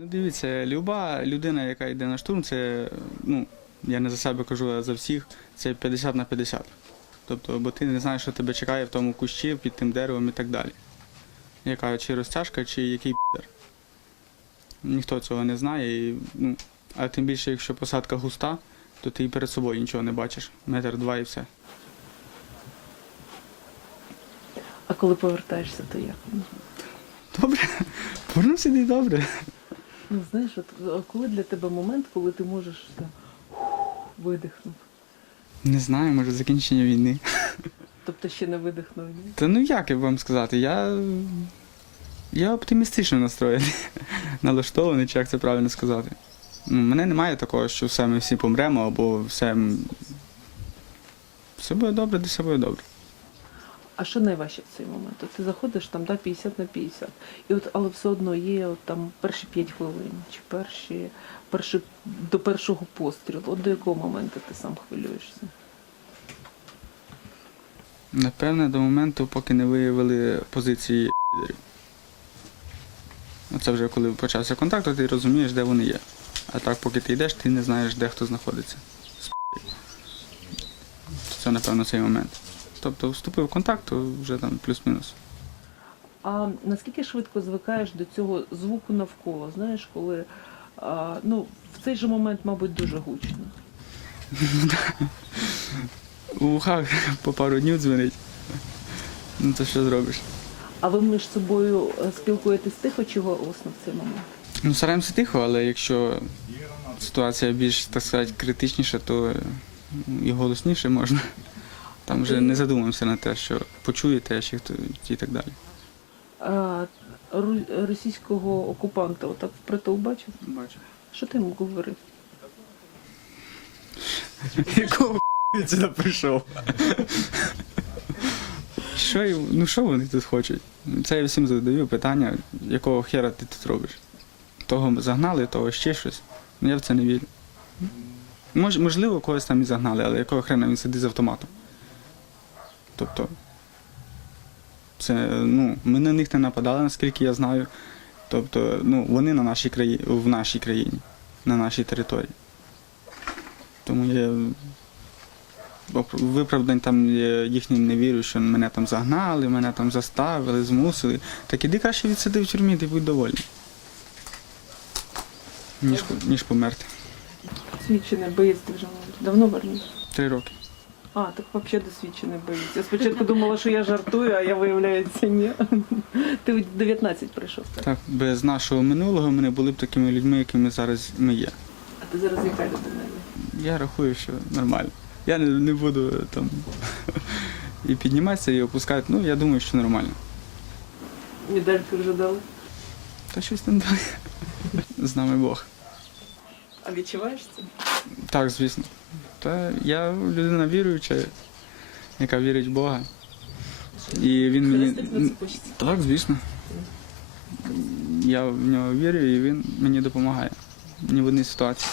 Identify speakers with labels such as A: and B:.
A: Ну, дивіться, люба людина, яка йде на штурм, це, ну, я не за себе кажу, а за всіх, це 50 на 50. Тобто, бо ти не знаєш, що тебе чекає в тому кущі, під тим деревом і так далі. Яка чи розтяжка, чи який підер. Ніхто цього не знає. І, ну, а тим більше, якщо посадка густа, то ти і перед собою нічого не бачиш. Метр два і все.
B: А коли повертаєшся, то як?
A: Добре, повернувся і добре.
B: Ну знаєш, от а коли для тебе момент, коли ти можеш видихнути?
A: Не знаю, може закінчення війни.
B: Тобто ще не видихнув ні?
A: Та ну як я вам сказати, я, я оптимістично настроєний, налаштований, чи як це правильно сказати. Ну, мене немає такого, що все ми всі помремо, або все, все буде добре, де все буде добре.
B: А що найважче в цей момент? Ти заходиш там да, 50 на 50, і от, але все одно є от, там перші 5 хвилин, чи перші, перші до першого пострілу. От до якого моменту ти сам хвилюєшся?
A: Напевне, до моменту, поки не виявили позиції лідерів. Оце вже коли почався контакт, то ти розумієш, де вони є. А так, поки ти йдеш, ти не знаєш, де хто знаходиться. Це, напевно, цей момент. Тобто вступив в контакт, то вже там плюс-мінус.
B: А наскільки швидко звикаєш до цього звуку навколо? Знаєш, коли а, ну, в цей же момент, мабуть, дуже гучно.
A: У вухах по пару днів дзвонить. Ну то що зробиш?
B: А ви між собою е, спілкуєтесь тихо чи голосно в цей момент?
A: Ну, стараємося тихо, але якщо ситуація більш, так сказати, критичніша, то і голосніше можна. Там вже не задумуємося на те, що почуєте, чи хто і так далі.
B: А, російського окупанта отак впритул бачив?
A: Бачу.
B: Що ти йому говорив?
A: Якого він сюди прийшов? Що, їм- ну що вони тут хочуть? Це я всім задаю питання, якого хера ти тут робиш? Того ми загнали, того ще щось. Ну, Я в це не вірю. Мож, можливо, когось там і загнали, але якого хрена він сидить з автоматом? Тобто, це, ну, ми на них не нападали, наскільки я знаю. Тобто, ну, вони на нашій країні, в нашій країні, на нашій території. Тому я виправдань там їхнім не вірю, що мене там загнали, мене там заставили, змусили. Так іди краще відсиди в тюрмі, ти будь довольний. Ніж, ніж померти.
B: Досвідчений боєць мабуть. давно в армії?
A: Три роки.
B: А, так взагалі досвідчений боєць. Я спочатку думала, що я жартую, а я виявляється, ні. Ти в 19 прийшов, так?
A: Так, без нашого минулого ми не були б такими людьми, якими зараз ми є.
B: А ти зараз яка людина є?
A: Я рахую, що нормально. Я не, не буду там і підніматися, і опускати. Ну, я думаю, що нормально.
B: Медальку вже дали.
A: Та щось там далі. З нами Бог.
B: А відчуваєш це?
A: Так, звісно. Та я людина віруюча, яка вірить в Бога. І він мені. Так, звісно. Я в нього вірю і він мені допомагає. Ні в одній ситуації.